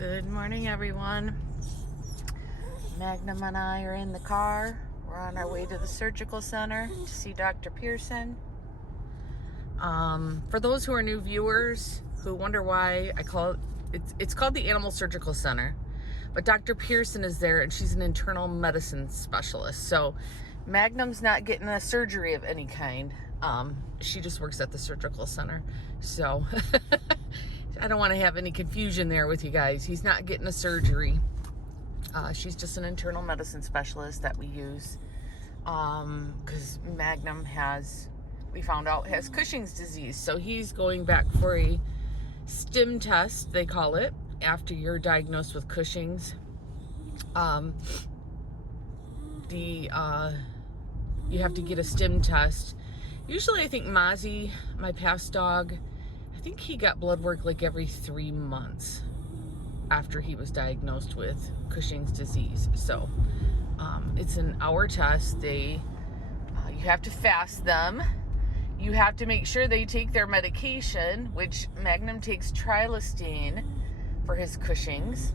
Good morning, everyone. Magnum and I are in the car. We're on our way to the surgical center to see Dr. Pearson. For those who are new viewers who wonder why I call it's called the Animal Surgical Center, but Dr. Pearson is there and she's an internal medicine specialist. So Magnum's not getting a surgery of any kind. She just works at the surgical center. So I don't want to have any confusion there with you guys. He's not getting a surgery. She's just an internal medicine specialist that we use because Magnum we found out has Cushing's disease. So he's going back for a stim test, they call it, after you're diagnosed with Cushing's. You have to get a stim test. Usually I think Mozzie, my past dog, I think he got blood work like every 3 months after he was diagnosed with Cushing's disease. So it's an hour test. You have to fast them. You have to make sure they take their medication, which Magnum takes trilostine for his Cushing's.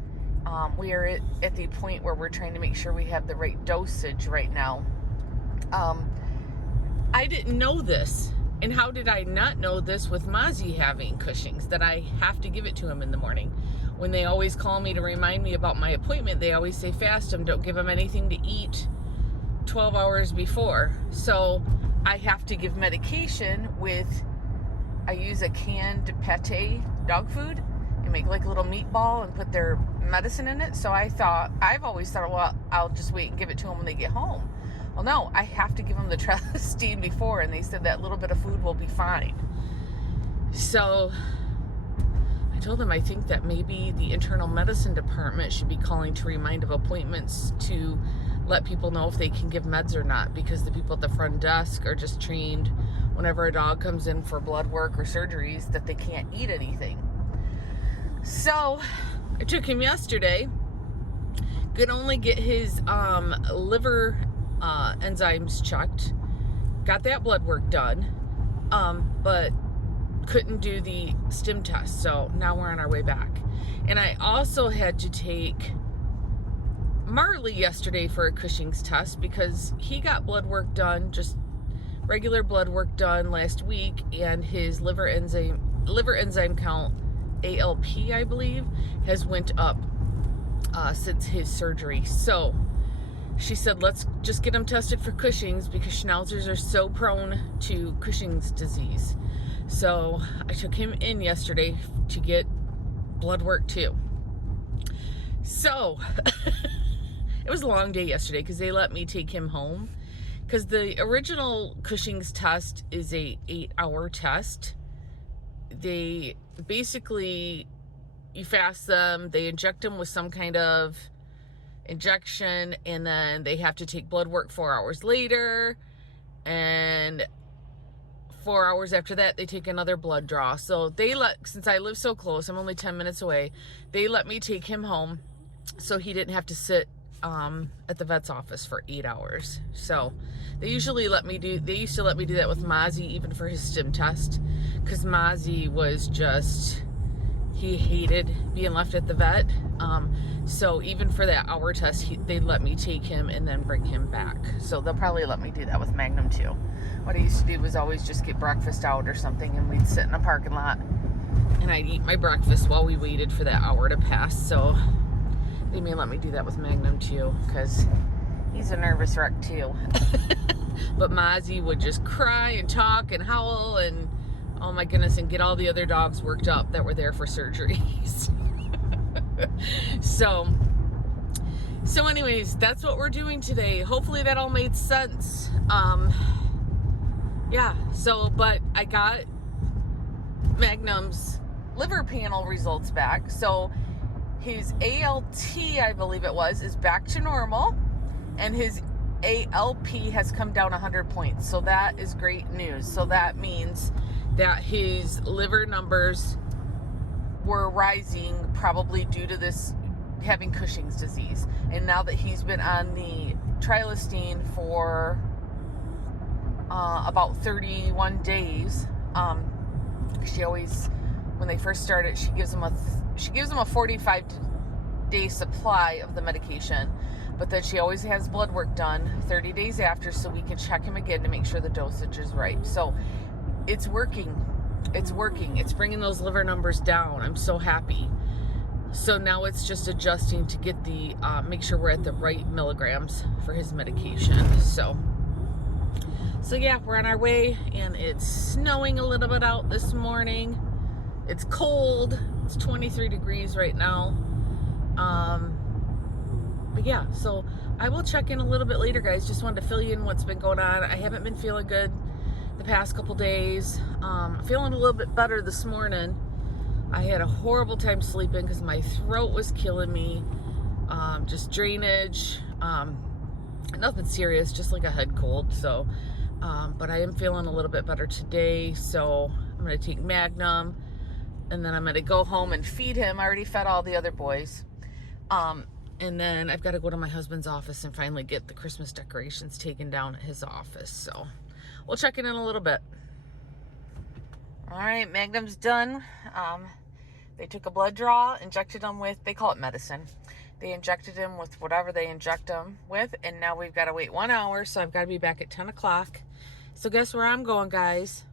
We are at the point where we're trying to make sure we have the right dosage right now. I didn't know this. And how did I not know this with Mozzie having Cushing's, that I have to give it to him in the morning? When they always call me to remind me about my appointment, they always say fast him, don't give him anything to eat 12 hours before. So I have to give medication I use a canned pate dog food and make like a little meatball and put their medicine in it. So I've always thought, well, I'll just wait and give it to them when they get home. Well, no, I have to give them the trilostine before, and they said that little bit of food will be fine. So I told them I think that maybe the internal medicine department should be calling to remind of appointments to let people know if they can give meds or not, because the people at the front desk are just trained whenever a dog comes in for blood work or surgeries that they can't eat anything. So I took him yesterday. Could only get his liver enzymes checked, got that blood work done, but couldn't do the stim test. So now we're on our way back. And I also had to take Marley yesterday for a Cushing's test because he got blood work done, just regular blood work done last week, and his liver enzyme count, ALP I believe, has went up since his surgery. So she said, let's just get him tested for Cushing's because Schnauzers are so prone to Cushing's disease. So I took him in yesterday to get blood work too. So it was a long day yesterday because they let me take him home, because the original Cushing's test is a 8-hour test. They basically, you fast them, they inject them with some kind of injection, and then they have to take blood work 4 hours later, and 4 hours after that they take another blood draw. So since I live so close, I'm only 10 minutes away, they let me take him home so he didn't have to sit at the vet's office for 8 hours. So they used to let me do that with Mozzie, even for his stim test, because Mozzie was he hated being left at the vet. So even for that hour test, they let me take him and then bring him back. So they'll probably let me do that with Magnum too. What I used to do was always just get breakfast out or something, and we'd sit in a parking lot and I'd eat my breakfast while we waited for that hour to pass. So they may let me do that with Magnum too, because he's a nervous wreck too. But Mozzie would just cry and talk and howl and, oh my goodness, and get all the other dogs worked up that were there for surgeries. So anyways, that's what we're doing today. Hopefully that all made sense. But I got Magnum's liver panel results back. So his ALT, I believe it was, is back to normal, and his ALP has come down 100 points. So that is great news. So that means that his liver numbers were rising, probably due to this having Cushing's disease. And now that he's been on the trilostine for about 31 days, she always, when they first start it, she gives them a 45 30-day supply of the medication, but that she always has blood work done 30 days after so we can check him again to make sure the dosage is right. So it's working. It's working. It's bringing those liver numbers down. I'm so happy. So now it's just adjusting to get the, make sure we're at the right milligrams for his medication. So yeah, we're on our way, and it's snowing a little bit out this morning. It's cold. It's 23 degrees right now. But yeah, so I will check in a little bit later, guys. Just wanted to fill you in what's been going on. I haven't been feeling good the past couple days. Feeling a little bit better this morning. I had a horrible time sleeping because my throat was killing me. Just drainage. Nothing serious, just like a head cold. So, but I am feeling a little bit better today. So I'm going to take Magnum, and then I'm going to go home and feed him. I already fed all the other boys. And then I've got to go to my husband's office and finally get the Christmas decorations taken down at his office. So we'll check in a little bit. All right, Magnum's done. They took a blood draw, injected him with, they call it medicine. They injected him with whatever they inject him with, and now we've got to wait 1 hour, so I've got to be back at 10 o'clock. So guess where I'm going, guys?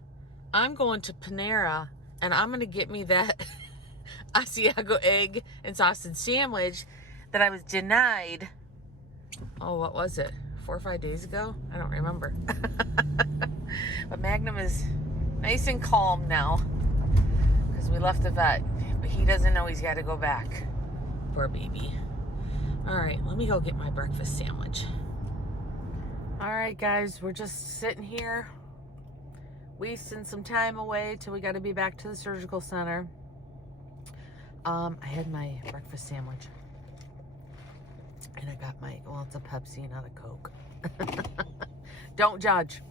I'm going to Panera, and I'm going to get me that Asiago egg and sausage sandwich that I was denied, oh, what was it? 4 or 5 days ago? I don't remember. But Magnum is nice and calm now because we left the vet, but he doesn't know he's got to go back. Poor baby. All right, let me go get my breakfast sandwich. All right, guys, we're just sitting here wasting some time away till we got to be back to the surgical center. I had my breakfast sandwich, and I got my, well, it's a Pepsi, not a Coke. Don't judge.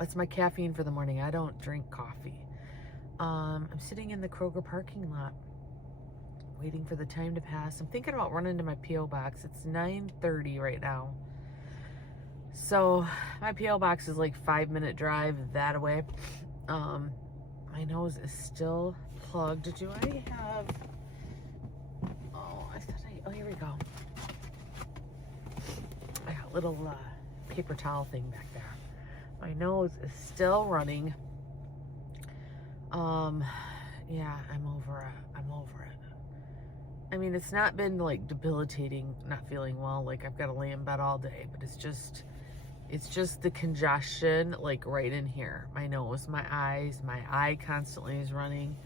That's my caffeine for the morning. I don't drink coffee. I'm sitting in the Kroger parking lot waiting for the time to pass. I'm thinking about running to my P.O. box. It's 9:30 right now. So my P.O. box is like 5-minute drive that away. My nose is still plugged. Do I have, oh, here we go. I got a little paper towel thing back there. My nose is still running. Yeah, I'm over it. I mean, it's not been like debilitating, not feeling well. Like I've got to lay in bed all day, but it's just the congestion, like right in here. My nose, my eyes, my eye constantly is running.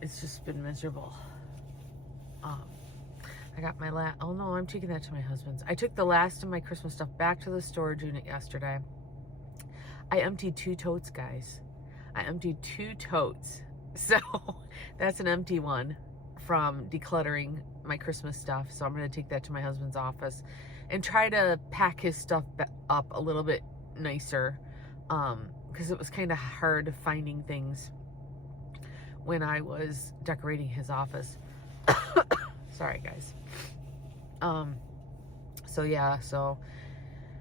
It's just been miserable. I got my oh no, I'm taking that to my husband's. I took the last of my Christmas stuff back to the storage unit yesterday. I emptied 2 totes, guys. I emptied 2 totes. So that's an empty one from decluttering my Christmas stuff. So I'm going to take that to my husband's office and try to pack his stuff up a little bit nicer. Because it was kind of hard finding things when I was decorating his office. Sorry, guys. So yeah, so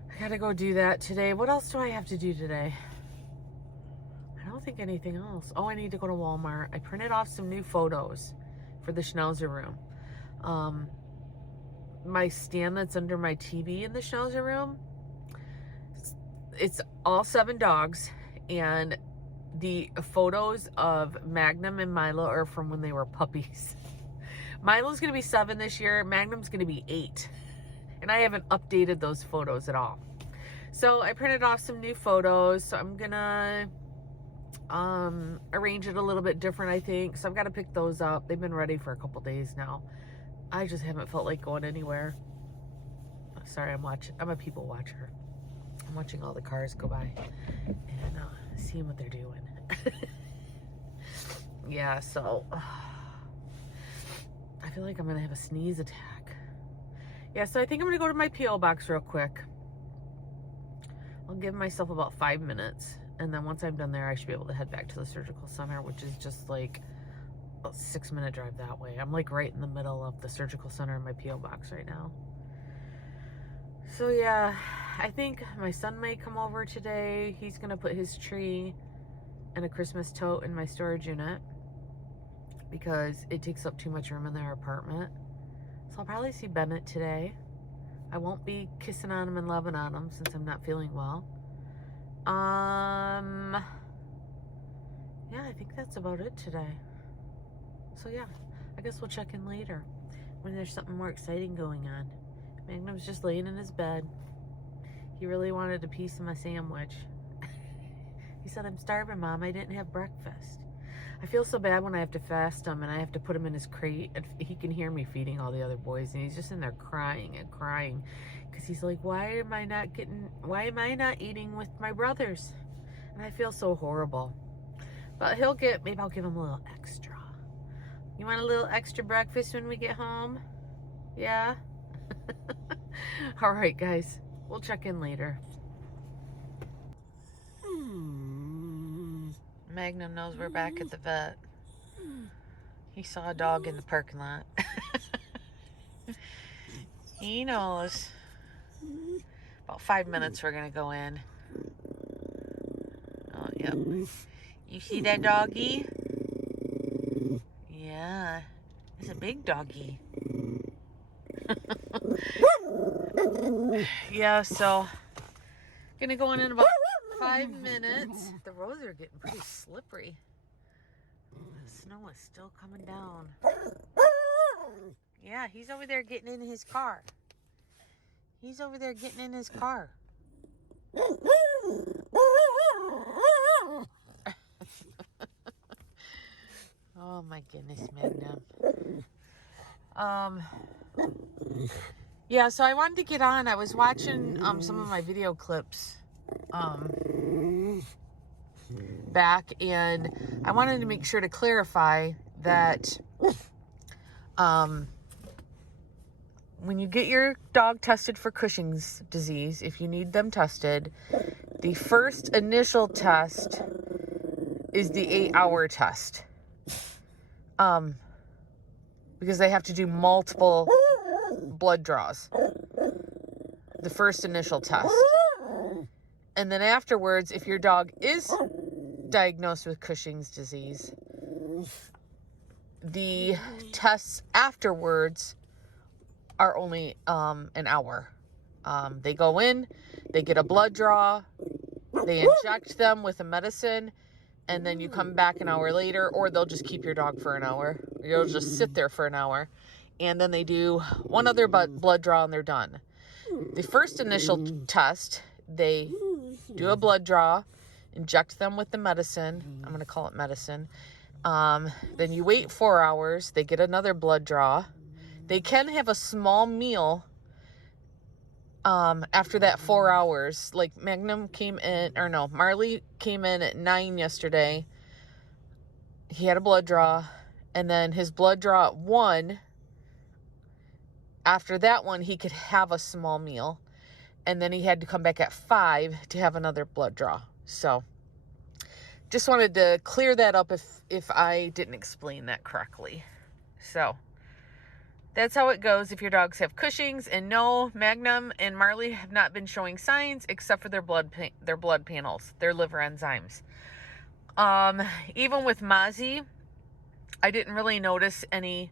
I gotta go do that today. What else do I have to do today? I don't think anything else. Oh, I need to go to Walmart. I printed off some new photos for the Schnauzer room. My stand that's under my TV in the Schnauzer room, it's all 7 dogs, and the photos of Magnum and Milo are from when they were puppies. Milo's gonna be 7 this year. Magnum's gonna be 8. And I haven't updated those photos at all. So I printed off some new photos. So I'm gonna arrange it a little bit different, I think. So I've got to pick those up. They've been ready for a couple days now. I just haven't felt like going anywhere. Sorry, I'm a people watcher. I'm watching all the cars go by and seeing what they're doing. Yeah, so I feel like I'm gonna have a sneeze attack. Yeah, so I think I'm gonna go to my P.O. box real quick. I'll give myself about 5 minutes, and then once I'm done there, I should be able to head back to the surgical center, which is just like a 6-minute drive that way. I'm like right in the middle of the surgical center and my P.O. box right now. So yeah, I think my son may come over today. He's gonna put his tree and a Christmas tote in my storage unit because it takes up too much room in their apartment. So I'll probably see Bennett today. I won't be kissing on him and loving on him since I'm not feeling well. Yeah, I think that's about it today. So yeah, I guess we'll check in later when there's something more exciting going on. Magnum's just laying in his bed. He really wanted a piece of my sandwich. He said, I'm starving, Mom. I didn't have breakfast. I feel so bad when I have to fast him and I have to put him in his crate. And he can hear me feeding all the other boys. And he's just in there crying and crying. Because he's like, why am I not eating with my brothers? And I feel so horrible. But maybe I'll give him a little extra. You want a little extra breakfast when we get home? Yeah? All right, guys. We'll check in later. Magnum knows we're back at the vet. He saw a dog in the parking lot. He knows. About 5 minutes we're going to go in. Oh, yep. You see that doggy? Yeah. It's a big doggy. Yeah, so gonna go in about 5 minutes. The roads are getting pretty slippery. The snow is still coming down. Yeah, he's over there getting in his car. He's over there getting in his car. Oh my goodness, Magnum. Yeah, so I wanted to get on. I was watching some of my video clips back, and I wanted to make sure to clarify that when you get your dog tested for Cushing's disease, if you need them tested, the first initial test is the 8-hour test. Because they have to do multiple blood draws. The first initial test. And then afterwards, if your dog is diagnosed with Cushing's disease, the tests afterwards are only an hour. They go in, they get a blood draw, they inject them with a medicine, and then you come back an hour later, or they'll just keep your dog for an hour. You'll just sit there for an hour. And then they do one other blood draw and they're done. The first initial test, they do a blood draw, inject them with the medicine. I'm going to call it medicine. Then you wait 4 hours. They get another blood draw. They can have a small meal after that 4 hours. Like Marley came in at 9 yesterday. He had a blood draw, and then his blood draw at 1. After that one, he could have a small meal, and then he had to come back at 5 to have another blood draw. So just wanted to clear that up if I didn't explain that correctly. So that's how it goes if your dogs have Cushing's. And no, Magnum and Marley have not been showing signs except for their blood panels, their liver enzymes. Even with Mozzie, I didn't really notice any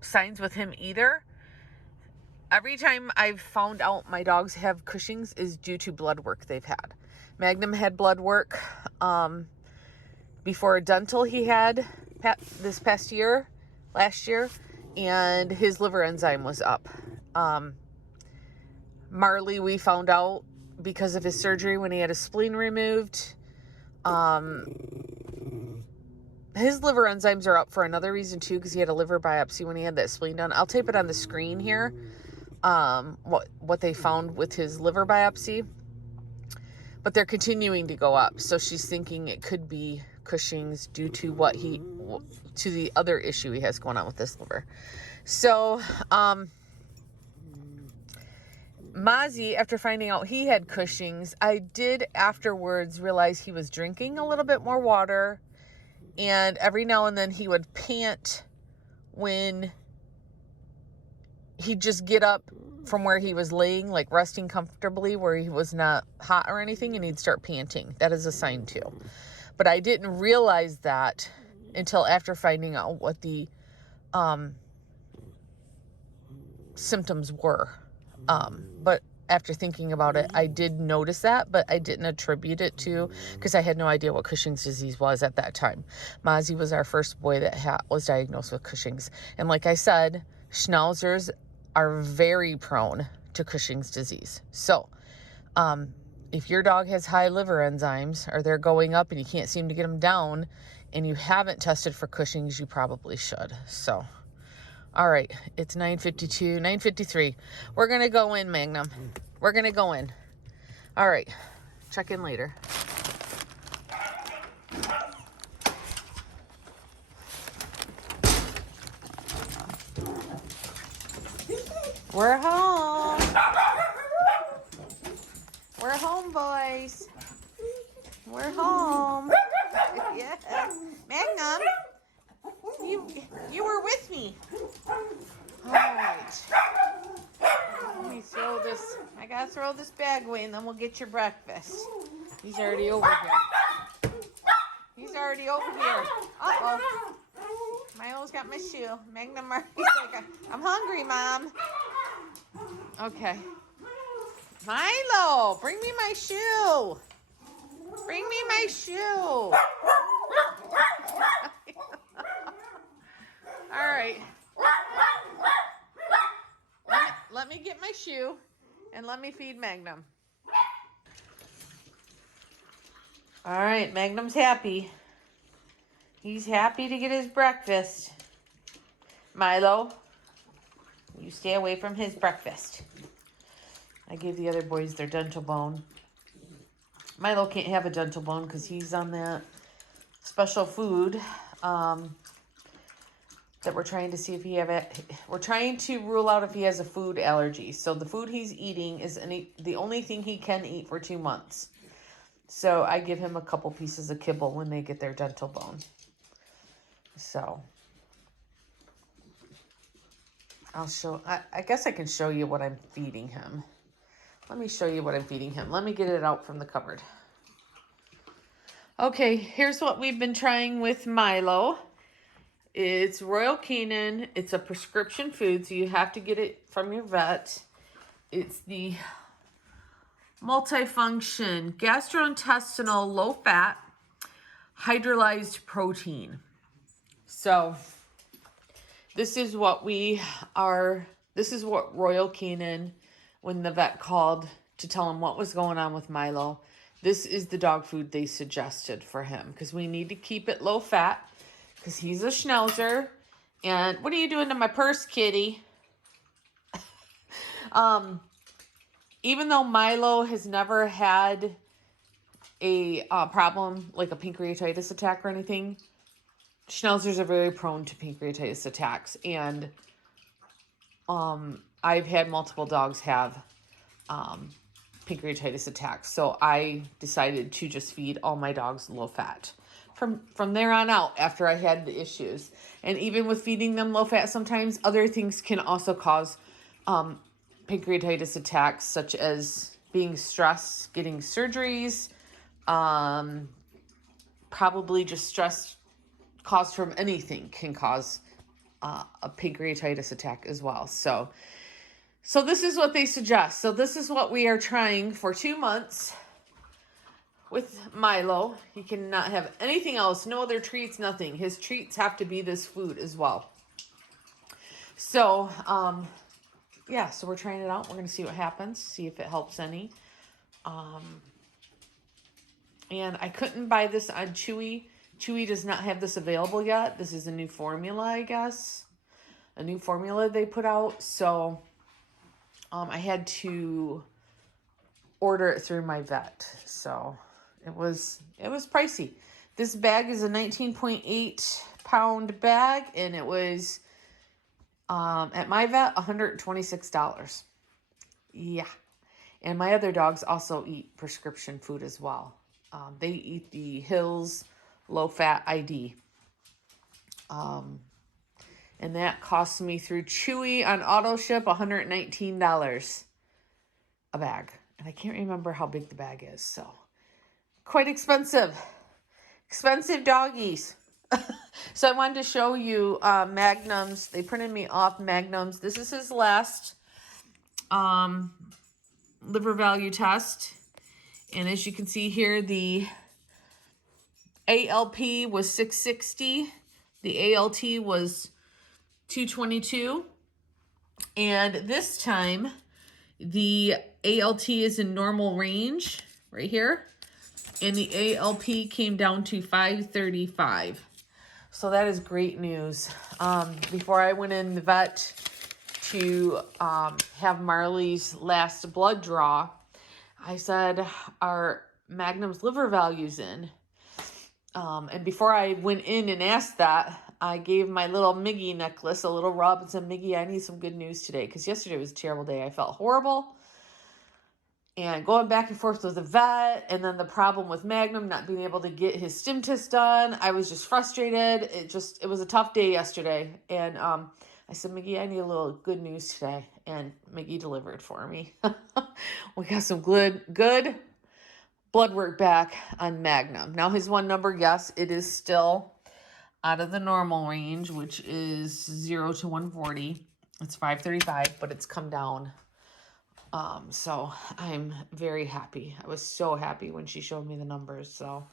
signs with him either. Every time I've found out my dogs have Cushing's is due to blood work they've had. Magnum had blood work before a dental he had this last year, and his liver enzyme was up. Marley, we found out because of his surgery when he had his spleen removed. His liver enzymes are up for another reason too, because he had a liver biopsy when he had that spleen done. I'll tape it on the screen here, what they found with his liver biopsy. But they're continuing to go up. So she's thinking it could be Cushing's due to to the other issue he has going on with his liver. So, Mozzie, after finding out he had Cushing's, I did afterwards realize he was drinking a little bit more water, and every now and then he would pant when he'd just get up from where he was laying, like resting comfortably where he was not hot or anything, and he'd start panting. That is a sign too. But I didn't realize that until after finding out what the symptoms were. But after thinking about it, I did notice that, but I didn't attribute it to, because I had no idea what Cushing's disease was at that time. Mozzie was our first boy that was diagnosed with Cushing's. And like I said, Schnauzers are very prone to Cushing's disease. So, if your dog has high liver enzymes or they're going up and you can't seem to get them down and you haven't tested for Cushing's, you probably should. So, all right, it's 9:52, 9:53. We're going to go in, Magnum. We're going to go in. All right, check in later. We're home. We're home, boys. We're home. Yeah. Magnum, you were with me. All right. Let me throw this. I gotta throw this bag away, and then we'll get your breakfast. He's already over here. He's already over here. Uh-oh. Milo's got my shoe. Magnum, he's like, I'm hungry, Mom. Okay. Milo, bring me my shoe. Bring me my shoe. All right. Let me get my shoe and let me feed Magnum. All right, Magnum's happy. He's happy to get his breakfast. Milo, you stay away from his breakfast. I gave the other boys their dental bone. Milo can't have a dental bone because he's on that special food that we're trying to see if he have it. We're trying to rule out if he has a food allergy. So the food he's eating is the only thing he can eat for 2 months. So I give him a couple pieces of kibble when they get their dental bone. So I guess I can show you what I'm feeding him. Let me show you what I'm feeding him. Let me get it out from the cupboard. Okay, here's what we've been trying with Milo. It's Royal Canin. It's a prescription food, so you have to get it from your vet. It's the multifunction gastrointestinal low-fat hydrolyzed protein. So this is what Royal Canin, when the vet called to tell him what was going on with Milo, this is the dog food they suggested for him, because we need to keep it low fat because he's a Schnauzer. And what are you doing to my purse, kitty? Even though Milo has never had a problem like a pancreatitis attack or anything, Schnauzers are very prone to pancreatitis attacks. And I've had multiple dogs have pancreatitis attacks. So I decided to just feed all my dogs low fat from there on out after I had the issues. And even with feeding them low fat, sometimes other things can also cause pancreatitis attacks, such as being stressed, getting surgeries, probably just stress caused from anything can cause a pancreatitis attack as well. So this is what they suggest. So this is what we are trying for 2 months with Milo. He cannot have anything else, no other treats, nothing. His treats have to be this food as well. So, yeah, so we're trying it out. We're going to see what happens, see if it helps any. And I couldn't buy this on Chewy. Chewy does not have this available yet. This is a new formula, I guess. A new formula they put out. So I had to order it through my vet. So it was pricey. This bag is a 19.8 pound bag, and it was at my vet $126. Yeah. And my other dogs also eat prescription food as well. They eat the Hills Low Fat ID. And that cost me through Chewy on auto ship $119 a bag. And I can't remember how big the bag is. So quite expensive. Expensive doggies. So I wanted to show you Magnums. They printed me off Magnums. This is his last liver value test. And as you can see here, the ALP was 660. The ALT was 222. And this time, the ALT is in normal range right here. And the ALP came down to 535. So that is great news. Before I went in the vet to have Marley's last blood draw, I said, are Magnum's liver values in? And before I went in and asked that, I gave my little Miggy necklace a little rub and said, Miggy, I need some good news today, because yesterday was a terrible day. I felt horrible. And going back and forth with the vet, and then the problem with Magnum not being able to get his stim test done. I was just frustrated. It was a tough day yesterday. And I said, Miggy, I need a little good news today. And Miggy delivered for me. We got some good blood work back on Magnum. Now his one number, yes, it is still out of the normal range, which is 0 to 140. It's 535, but it's come down. So I'm very happy. I was so happy when she showed me the numbers. So,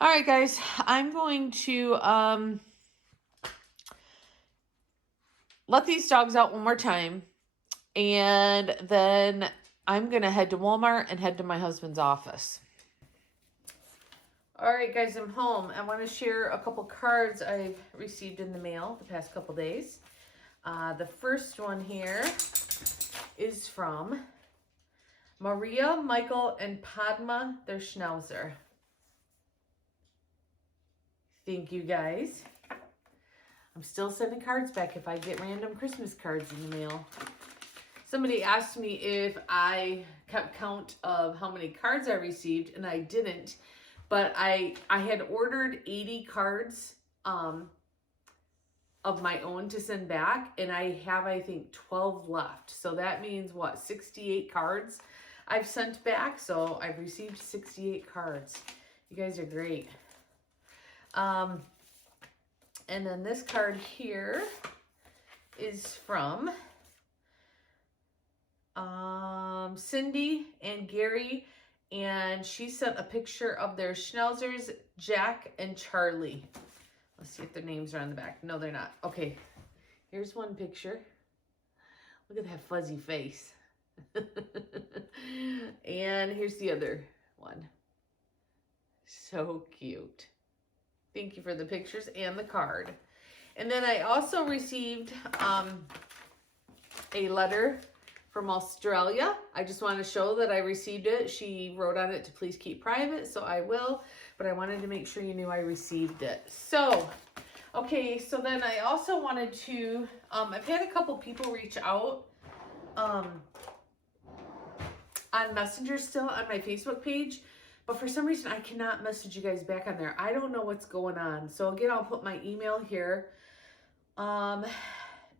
all right, guys, I'm going to, let these dogs out one more time. And then I'm going to head to Walmart and head to my husband's office. All right, guys, I'm home. I want to share a couple cards I've received in the mail the past couple days. The first one here is from Maria, Michael, and Padma, their Schnauzer. Thank you, guys. I'm still sending cards back if I get random Christmas cards in the mail. Somebody asked me if I kept count of how many cards I received, and I didn't. But I had ordered 80 cards of my own to send back, and I have, I think, 12 left. So that means, what, 68 cards I've sent back? So I've received 68 cards. You guys are great. And then this card here is from Cindy and Gary, and she sent a picture of their Schnauzers, Jack and Charlie. Let's see if their names are on the back. No, they're not. Okay, here's one picture. Look at that fuzzy face. And here's the other one. So cute. Thank you for the pictures and the card. And then I also received a letter from Australia. I just want to show that I received it. She wrote on it to please keep private, so I will. But I wanted to make sure you knew I received it. So, okay, so then I also wanted to, I've had a couple people reach out on Messenger still on my Facebook page, but for some reason I cannot message you guys back on there. I don't know what's going on. So again, I'll put my email here.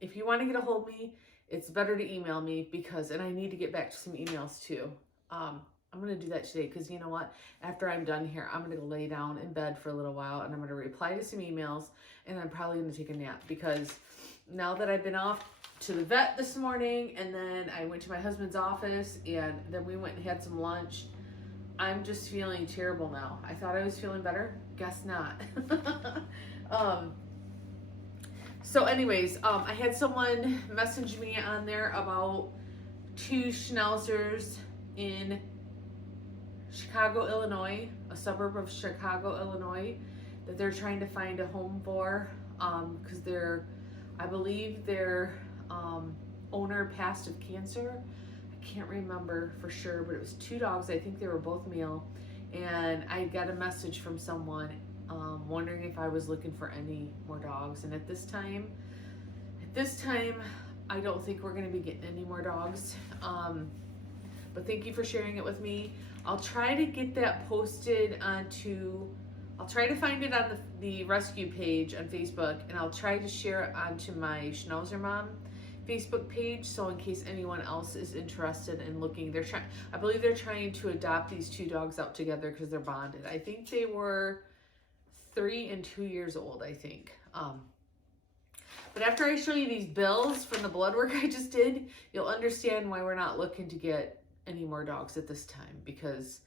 If you want to get a hold of me, it's better to email me and I need to get back to some emails too. I'm going to do that today because you know what? After I'm done here, I'm going to go lay down in bed for a little while and I'm going to reply to some emails and I'm probably going to take a nap because now that I've been off to the vet this morning and then I went to my husband's office and then we went and had some lunch, I'm just feeling terrible now. I thought I was feeling better. Guess not. So anyways, I had someone message me on there about 2 Schnauzers in Chicago, Illinois, a suburb of Chicago, Illinois, that they're trying to find a home for because I believe their owner passed of cancer. I can't remember for sure, but it was 2 dogs. I think they were both male. And I got a message from someone wondering if I was looking for any more dogs. And at this time, I don't think we're going to be getting any more dogs. But thank you for sharing it with me. I'll try to get that posted I'll try to find it on the rescue page on Facebook, and I'll try to share it onto my Schnauzer Mom Facebook page, so in case anyone else is interested in looking, I believe they're trying to adopt these 2 dogs out together because they're bonded. I think they were 3 and 2 years old, I think. But after I show you these bills from the blood work I just did, you'll understand why we're not looking to get any more dogs at this time, because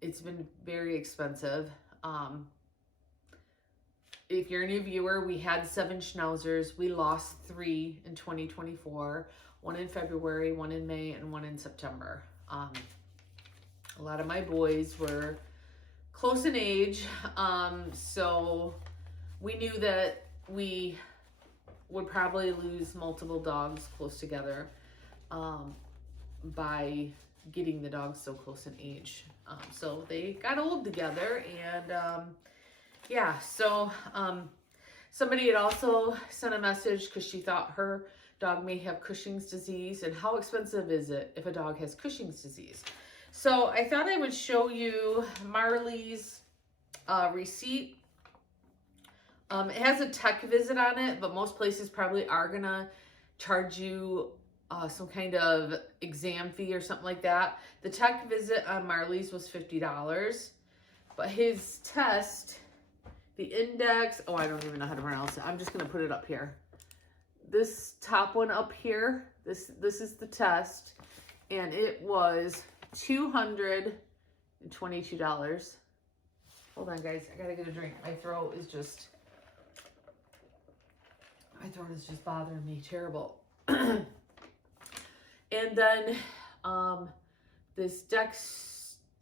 it's been very expensive. If you're a new viewer, we had 7 Schnauzers. We lost 3 in 2024, 1 in February, 1 in May, and 1 in September. A lot of my boys were close in age, so we knew that we would probably lose multiple dogs close together by getting the dogs so close in age. So they got old together, and yeah, so somebody had also sent a message because she thought her dog may have Cushing's disease, and how expensive is it if a dog has Cushing's disease? So I thought I would show you Marley's receipt. It has a tech visit on it, but most places probably are gonna charge you some kind of exam fee or something like that. The tech visit on Marley's was $50, but his test, the index, oh, I don't even know how to pronounce it. I'm just gonna put it up here. This top one up here, this is the test, and it was $222. Hold on, guys, I gotta get a drink. My throat is just bothering me terrible. And then this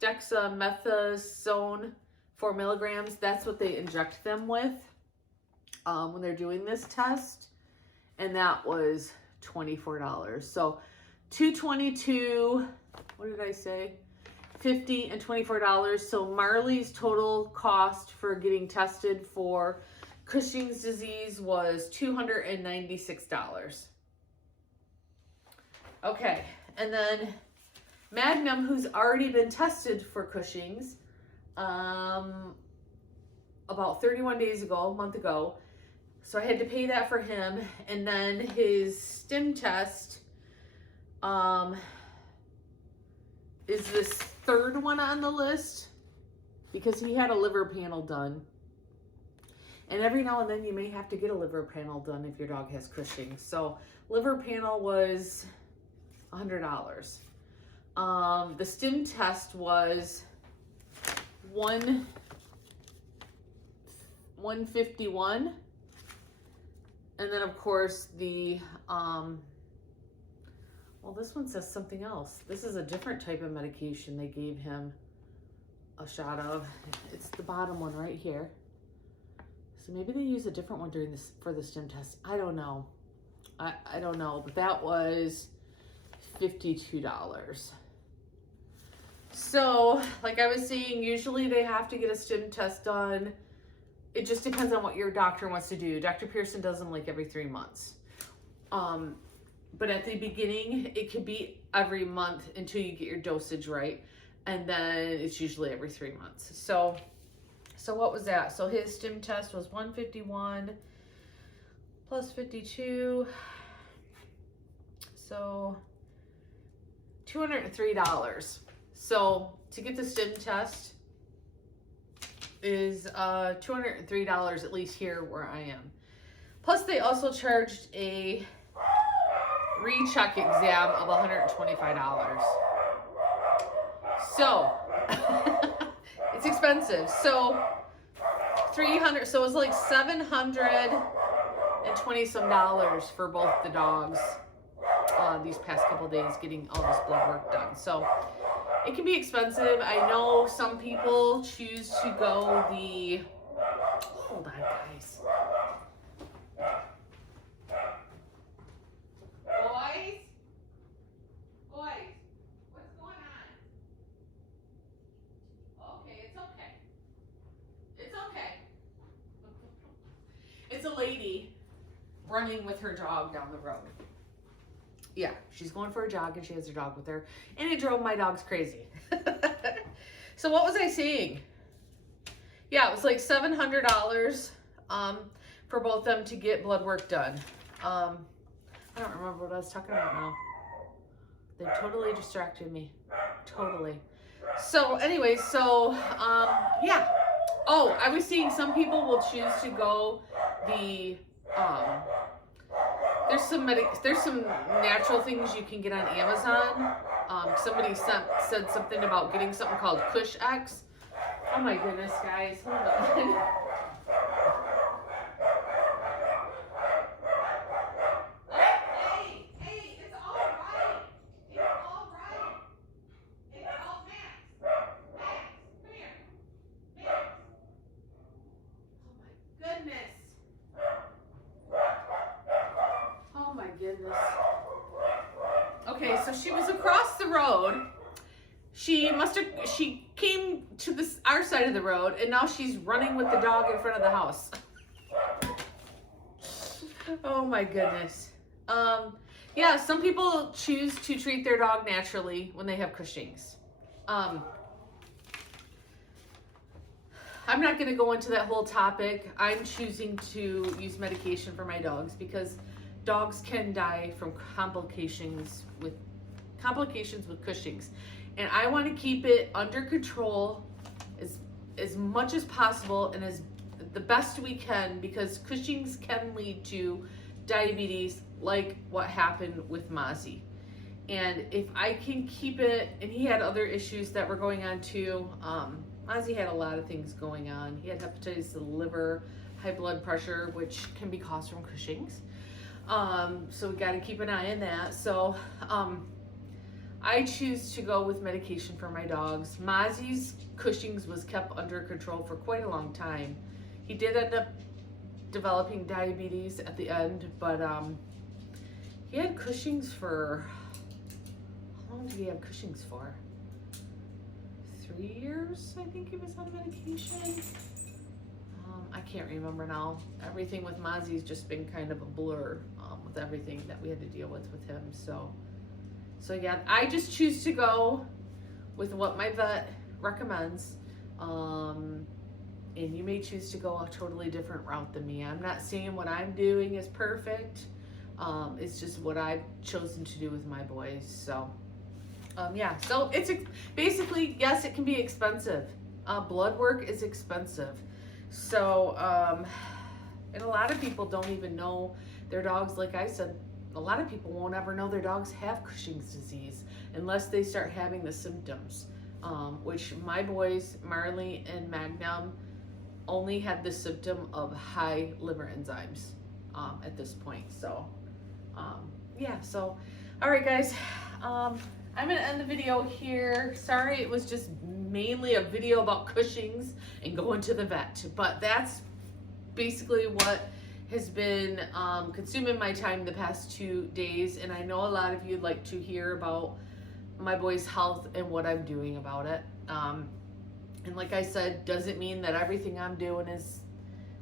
dexamethasone 4 milligrams, that's what they inject them with when they're doing this test, and that was $24. So $222, what did I say? $50 and $24. So Marley's total cost for getting tested for Cushing's disease was $296. Okay, and then Magnum, who's already been tested for Cushing's about 31 days ago, a month ago, so I had to pay that for him. And then his stim test is this third one on the list because he had a liver panel done. And every now and then you may have to get a liver panel done if your dog has Cushing's. So liver panel was $100. The stim test was $151. And then of course the well, this one says something else. This is a different type of medication they gave him a shot of. It's the bottom one right here. So maybe they use a different one during this for the stim test. I don't know. I don't know, but that was $52. So, like I was saying, usually they have to get a stim test done. It just depends on what your doctor wants to do. Dr. Pearson does them like every 3 months. But at the beginning, it could be every month until you get your dosage right. And then it's usually every 3 months. So what was that? So his stim test was $151 plus 52. So $203. So to get the stim test is $203, at least here where I am. Plus they also charged a recheck exam of $125. So it's expensive. So 300, so it was like $720 some for both the dogs these past couple days getting all this blood work done. So it can be expensive. I know some people choose to go the, hold on guys. Boys, what's going on? Okay, it's okay. It's okay. It's a lady running with her dog down the road. Yeah, she's going for a jog and she has her dog with her, and it drove my dogs crazy. So what was I saying? Yeah, it was like $700 for both them to get blood work done. I don't remember what I was talking about now. They totally distracted me. Totally. So anyway, so yeah, Oh, I was seeing some people will choose to go the there's some natural things you can get on Amazon. Somebody said something about getting something called Cushings. Oh my goodness, guys, hold on. Okay, so she was across the road. She came to our side of the road, and now she's running with the dog in front of the house. Oh my goodness. Yeah, some people choose to treat their dog naturally when they have Cushings. I'm not going to go into that whole topic. I'm choosing to use medication for my dogs because dogs can die from complications with Cushings, and I want to keep it under control as much as possible and as the best we can, because Cushings can lead to diabetes, like what happened with Mozzie. And if I can keep it, and he had other issues that were going on too. Mozzie had a lot of things going on. He had hepatitis of the liver, high blood pressure, which can be caused from Cushings. So we got to keep an eye on that. So I choose to go with medication for my dogs. Mozzie's Cushings was kept under control for quite a long time. He did end up developing diabetes at the end, but he had Cushings for, how long did he have Cushings for? 3 years, I think he was on medication. I can't remember now. Everything with Mozzie's just been kind of a blur with everything that we had to deal with him. So yeah, I just choose to go with what my vet recommends. And you may choose to go a totally different route than me. I'm not saying what I'm doing is perfect. It's just what I've chosen to do with my boys. So yeah, so it's basically, yes, it can be expensive. Blood work is expensive. So, and a lot of people don't even know their dogs. Like I said, a lot of people won't ever know their dogs have Cushing's disease unless they start having the symptoms, which my boys, Marley and Magnum, only had the symptom of high liver enzymes at this point. So, yeah, so, all right, guys. I'm going to end the video here. Sorry, it was just mainly a video about Cushings and going to the vet. But that's basically what has been consuming my time the past 2 days. And I know a lot of you like to hear about my boy's health and what I'm doing about it. And like I said, doesn't mean that everything I'm doing is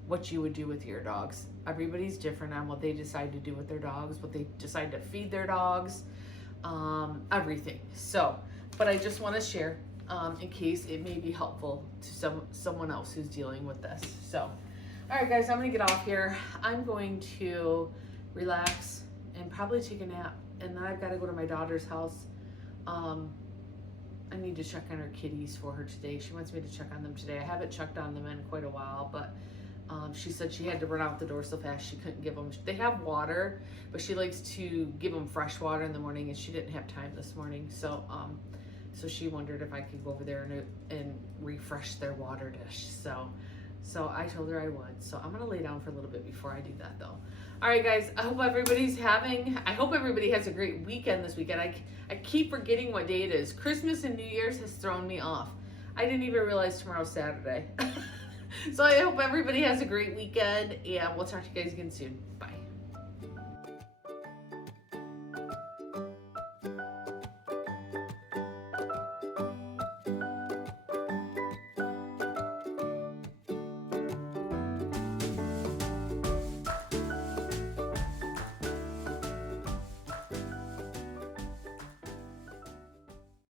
what you would do with your dogs. Everybody's different on what they decide to do with their dogs, what they decide to feed their dogs. Everything. So, but I just want to share in case it may be helpful to someone else who's dealing with this. So, all right, guys, I'm gonna get off here. I'm going to relax and probably take a nap, and then I've got to go to my daughter's house. I need to check on her kitties for her today. She wants me to check on them today. I haven't checked on them in quite a while, but she said she had to run out the door so fast she couldn't give them. They have water, but she likes to give them fresh water in the morning, and she didn't have time this morning. So so she wondered if I could go over there and refresh their water dish. So I told her I would. So I'm gonna lay down for a little bit before I do that, though. All right, guys. I hope everybody has a great weekend this weekend. I keep forgetting what day it is. Christmas and New Year's has thrown me off. I didn't even realize tomorrow's Saturday. So I hope everybody has a great weekend, and we'll talk to you guys again soon. Bye.